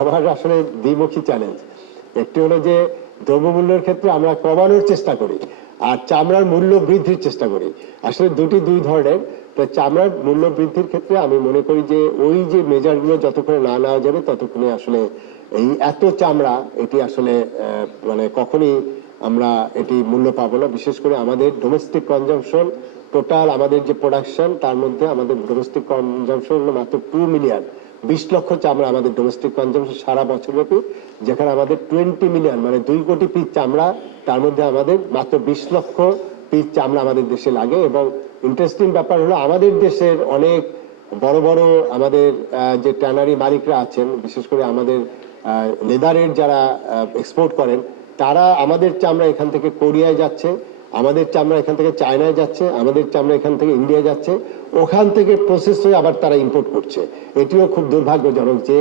আমার আসলে দ্বিমুখী চ্যালেঞ্জ। একটি হলো যে দ্রব্যমূল্যের ক্ষেত্রে আমরা কমানোর চেষ্টা করি, আর চামড়ার মূল্য বৃদ্ধির চেষ্টা করি। আসলে দুই ধরনের। তো চামড়ার মূল্য বৃদ্ধির ক্ষেত্রে আমি মনে করি যে ওই যে মেজারগুলো যতক্ষণে না নেওয়া যাবে ততক্ষণে আসলে এই এত চামড়া এটি আসলে মানে কখনই আমরা এটি মূল্য পাবো না। বিশেষ করে আমাদের ডোমেস্টিক কনজাম্পশন, টোটাল আমাদের যে প্রোডাকশন তার মধ্যে আমাদের ডোমেস্টিক কনজাম্পশন হলো মাত্র 2 মিলিয়ন, 20 লক্ষ চামড়া আমাদের ডোমেস্টিক কনজাম্পশন সারা বছর ব্যাপী, যেখানে আমাদের 20 মিলিয়ন মানে 2 কোটি পিস চামড়া, তার মধ্যে আমাদের মাত্র 20 লক্ষ পিস চামড়া আমাদের দেশে লাগে। এবং ইন্টারেস্টিং ব্যাপার হলো আমাদের দেশের অনেক বড় বড় আমাদের যে ট্যানারি মালিকরা আছেন, বিশেষ করে আমাদের লেদারের যারা এক্সপোর্ট করেন, তারা আমাদের চামড়া এখান থেকে কোরিয়ায় যাচ্ছে, আমাদের চামড়া এখান থেকে চায়নায় যাচ্ছে, আমাদের চামড়া এখান থেকে ইন্ডিয়া যাচ্ছে, ওখান থেকে প্রসেস হয়ে আবার তারা ইম্পোর্ট করছে। এটিও খুব দুর্ভাগ্যজনক যে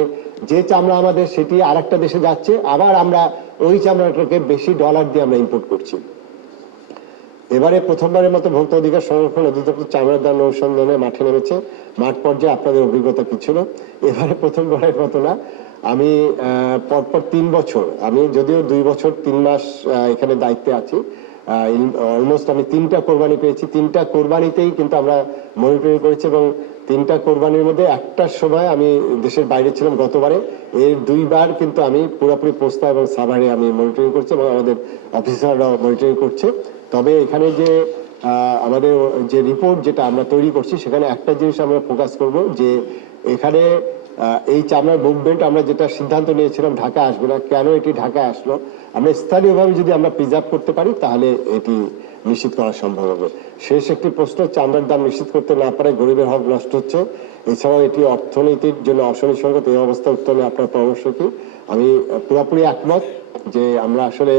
যে চামড়া আমাদের সেটি আর একটা দেশে যাচ্ছে, আবার আমরা ওই চামড়াটাকে বেশি ডলার দিয়ে আমরা ইম্পোর্ট করছি। এবারে প্রথমবারের মতো ভোক্তা অধিকার সংরক্ষণ অধিদপ্তর চামড়ার দাম অনুসন্ধানে মাঠে নেমেছে। মাঠ পর্যায়ে আপনাদের অভিজ্ঞতা কি ছিল? এবারে প্রথমবারের মতো না, আমি পরপর 3 বছর, আমি যদিও 2 বছর 3 মাস এখানে দায়িত্বে আছি, অলমোস্ট আমি 3টা কোরবানি পেয়েছি। 3টা কোরবানিতেই কিন্তু আমরা মনিটরিং করেছি, এবং 3টা কোরবানির মধ্যে একটার সময় আমি দেশের বাইরে ছিলাম গতবারে, এর 2বার কিন্তু আমি পুরোপুরি পোস্তা এবং সাভারে আমি মনিটরিং করছি এবং আমাদের অফিসাররাও মনিটরিং করছে। তবে এখানে যে আমাদের যে রিপোর্ট যেটা আমরা তৈরি করছি, সেখানে একটা জিনিস আমরা ফোকাস করব যে এখানে এই চামড়ার মুভমেন্ট আমরা যেটা সিদ্ধান্ত নিয়েছিলাম ঢাকা আসবে না, কেন এটি ঢাকা আসলো, আমরা স্থানীয়ভাবে যদি আমরা প্রিজার্ভ করতে পারি তাহলে এটি নিশ্চিত করা সম্ভব হবে। শেষ একটি প্রশ্ন, চামড়ার দাম নিশ্চিত করতে না পারে গরিবের হক নষ্ট হচ্ছে, এছাড়াও এটি অর্থনীতির জন্য অসংগত। এই অবস্থা উত্তরণে আপনার পরামর্শ কি? আমি পুরোপুরি একমত যে আমরা আসলে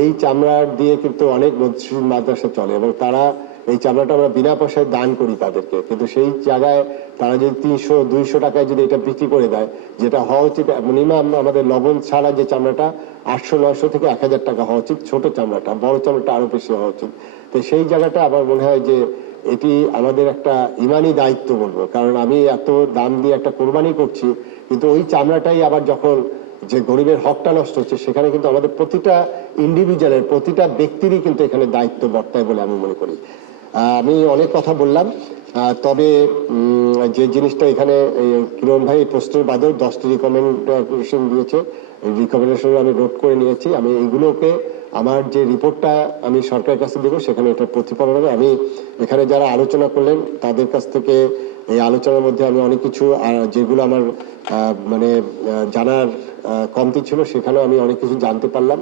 এই চামড়ার দিয়ে কিন্তু অনেক মসজিদ মাদ্রাসা চলে, এবং তারা এই চামড়াটা আমরা বিনা পয়সায় দান করি তাদেরকে, কিন্তু সেই জায়গায় তারা যদি 300-200 টাকায় যদি এটা বিক্রি করে দেয়, যেটা হওয়া উচিত মিনিমাম আমাদের লবণ ছাড়া যে চামড়াটা 800-900 থেকে 1000 টাকা হওয়া উচিত ছোট চামড়াটা, বড় চামড়াটা আরো বেশি হওয়া উচিত। তো সেই জায়গাটা আমার মনে হয় যে এটি আমাদের একটা ইমানি দায়িত্ব বলবো, কারণ আমি এত দাম দিয়ে একটা কোরবানি করছি, কিন্তু ওই চামড়াটাই আবার যখন যে গরিবের হকটা নষ্ট হচ্ছে, সেখানে কিন্তু আমাদের প্রতিটা ইন্ডিভিজুয়ালের, প্রতিটা ব্যক্তিরই কিন্তু এখানে দায়িত্ব বর্তায় বলে আমি মনে করি। আমি অনেক কথা বললাম, তবে যে জিনিসটা এখানে কিরণ ভাই প্রশ্নের বাদেও 10টি রিকমেন্ডেশন দিয়েছে, রিকমেন্ডেশন আমি নোট করে নিয়েছি। আমি এইগুলোকে আমার যে রিপোর্টটা আমি সরকারের কাছে দেবো, সেখানে এটা প্রতিফলন হবে। আমি এখানে যারা আলোচনা করলেন তাদের কাছ থেকে এই আলোচনার মধ্যে আমি অনেক কিছু যেগুলো আমার মানে জানার কমতি ছিল, সেখানেও আমি অনেক কিছু জানতে পারলাম।